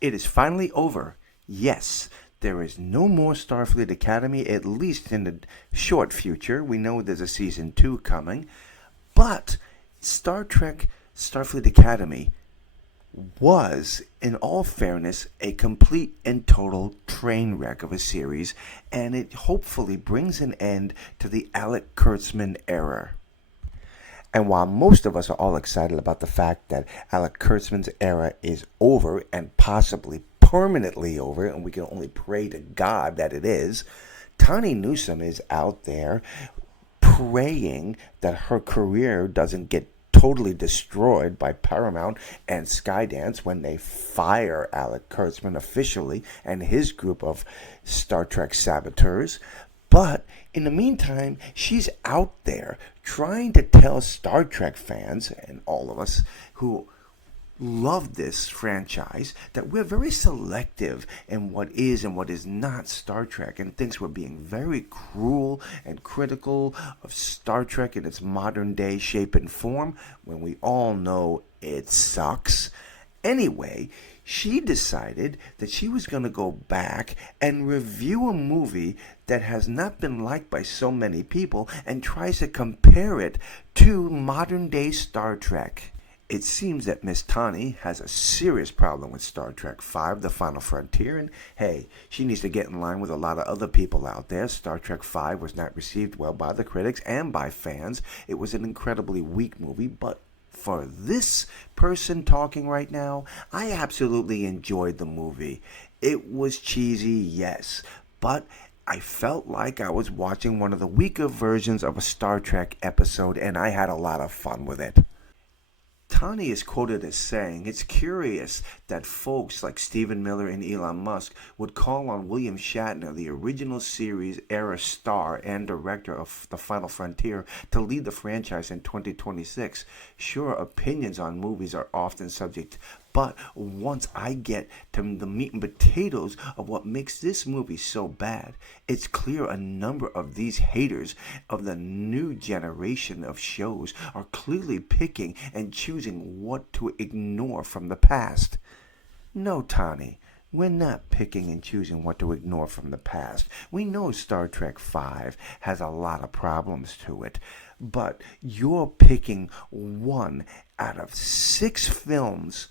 It is finally over. Yes, there is no more Starfleet Academy, at least in the short future. We know there's a season 2 coming. But Star Trek Starfleet Academy was, in all fairness, a complete and total train wreck of a series, and it hopefully brings an end to the Alec Kurtzman era. And while most of us are all excited about the fact that Alec Kurtzman's era is over and possibly permanently over, and we can only pray to God that it is, Tawny Newsome is out there praying that her career doesn't get totally destroyed by Paramount and Skydance when they fire Alec Kurtzman officially and his group of Star Trek saboteurs. But in the meantime, she's out there trying to tell Star Trek fans and all of us who love this franchise that we're very selective in what is and what is not Star Trek, and thinks we're being very cruel and critical of Star Trek in its modern day shape and form when we all know it sucks. Anyway, she decided that she was going to go back and review a movie that has not been liked by so many people and tries to compare it to modern day Star Trek. It seems that Miss Tawny has a serious problem with Star Trek V, The Final Frontier, and hey, she needs to get in line with a lot of other people out there. Star Trek V was not received well by the critics and by fans. It was an incredibly weak movie, but for this person talking right now, I absolutely enjoyed the movie. It was cheesy, yes, but I felt like I was watching one of the weaker versions of a Star Trek episode, and I had a lot of fun with it. Tawny is quoted as saying, "It's curious that folks like Stephen Miller and Elon Musk would call on William Shatner, the original series era star and director of The Final Frontier, to lead the franchise in 2026. Sure, opinions on movies are often subject, but once I get to the meat and potatoes of what makes this movie so bad, it's clear a number of these haters of the new generation of shows are clearly picking and choosing what to ignore from the past." No, Tawny, we're not picking and choosing what to ignore from the past. We know Star Trek V has a lot of problems to it, but you're picking one out of 6 films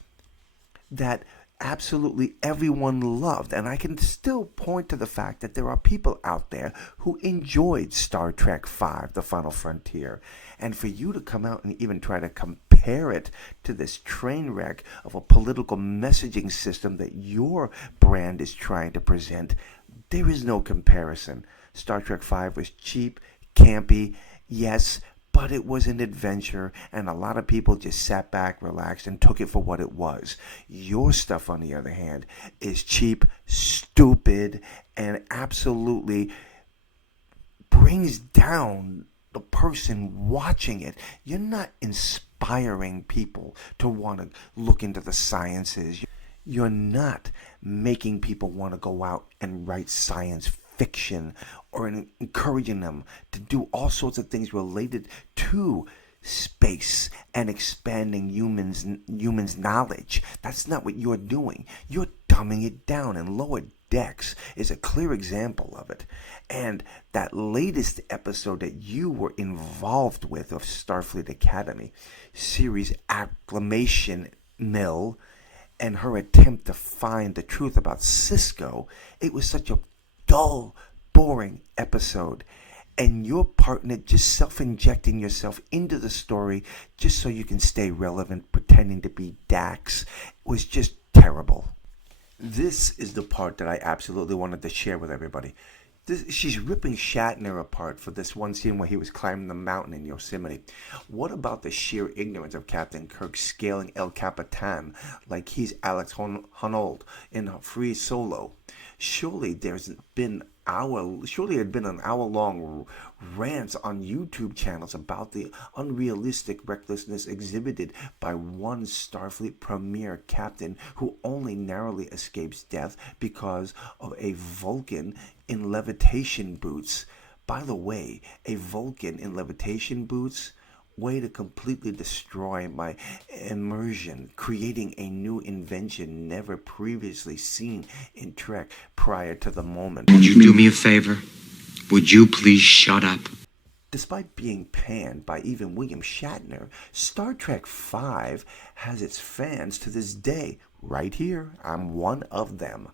that absolutely everyone loved. And I can still point to the fact that there are people out there who enjoyed Star Trek V, The Final Frontier. And for you to come out and even try to compare it to this train wreck of a political messaging system that your brand is trying to present, there is no comparison. Star Trek V was cheap, campy, yes, but it was an adventure, and a lot of people just sat back, relaxed, and took it for what it was. Your stuff, on the other hand, is cheap, stupid, and absolutely brings down the person watching it. You're not inspiring people to want to look into the sciences. You're not making people want to go out and write science fiction or encouraging them to do all sorts of things related to space and expanding humans' knowledge. That's not what you're doing. You're dumbing it down, and Lower Decks is a clear example of it. And that latest episode that you were involved with of Starfleet Academy series Acclamation Mill and her attempt to find the truth about Cisco, it was such a dull, boring episode, and your partner just self-injecting yourself into the story just so you can stay relevant, pretending to be Dax, was just terrible. This is the part that I absolutely wanted to share with everybody. She's ripping Shatner apart for this one scene where he was climbing the mountain in Yosemite. What about the sheer ignorance of Captain Kirk scaling El Capitan like he's Alex Honnold in Free Solo? Surely it had been an hour-long rants on YouTube channels about the unrealistic recklessness exhibited by one Starfleet premier captain who only narrowly escapes death because of a Vulcan in levitation boots. By the way, a Vulcan in levitation boots way to completely destroy my immersion, creating a new invention never previously seen in Trek prior to the moment. Would you do me a favor? Would you please shut up? Despite being panned by even William Shatner, Star Trek V has its fans to this day. Right here, I'm one of them.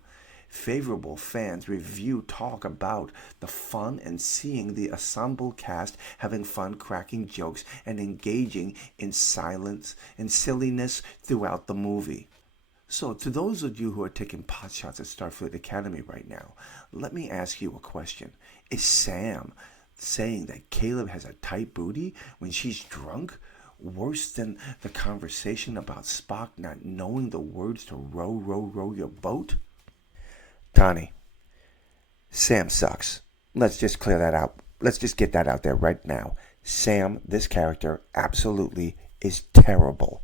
Favorable fans review talk about the fun and seeing the ensemble cast having fun cracking jokes and engaging in silence and silliness throughout the movie. So, to those of you who are taking pot shots at Starfleet Academy right now, let me ask you a question. Is Sam saying that Caleb has a tight booty when she's drunk worse than the conversation about Spock not knowing the words to row, row, row your boat? Tawny, Sam sucks. Let's just clear that out. Let's just get that out there right now. Sam, this character, absolutely is terrible.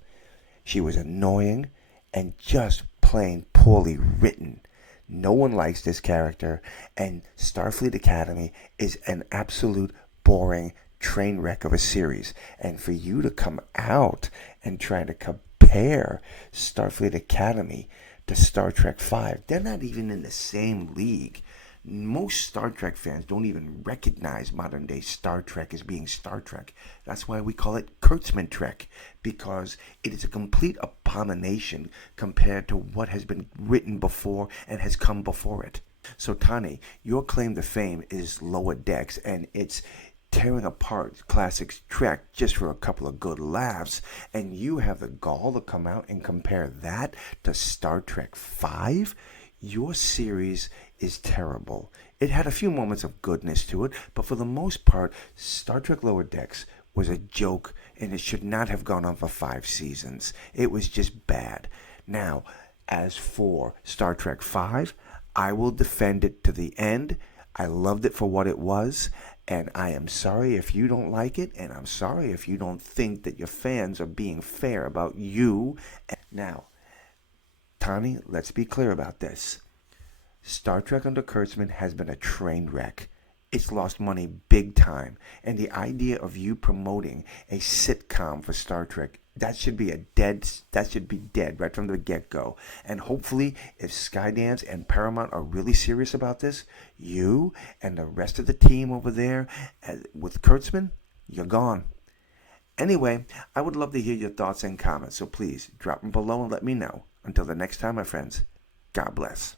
She was annoying and just plain poorly written. No one likes this character, and Starfleet Academy is an absolute boring train wreck of a series. And for you to come out and try to compare Starfleet Academy to Star Trek V, they're not even in the same league. Most Star Trek fans don't even recognize modern day Star Trek as being Star Trek. That's why we call it Kurtzman Trek, because it is a complete abomination compared to what has been written before and has come before it. So Tawny, your claim to fame is Lower Decks, and it's tearing apart classic Trek just for a couple of good laughs, and you have the gall to come out and compare that to Star Trek V? Your series is terrible. It had a few moments of goodness to it, but for the most part, Star Trek Lower Decks was a joke, and it should not have gone on for 5 seasons. It was just bad. Now, as for Star Trek V, I will defend it to the end. I loved it for what it was, and I am sorry if you don't like it, and I'm sorry if you don't think that your fans are being fair about you. Now, Tawny, let's be clear about this. Star Trek under Kurtzman has been a train wreck. It's lost money big time, and the idea of you promoting a sitcom for Star Trek, that should be dead right from the get-go. And hopefully, if Skydance and Paramount are really serious about this, you and the rest of the team over there with Kurtzman, you're gone. Anyway, I would love to hear your thoughts and comments, so please drop them below and let me know. Until the next time, my friends, God bless.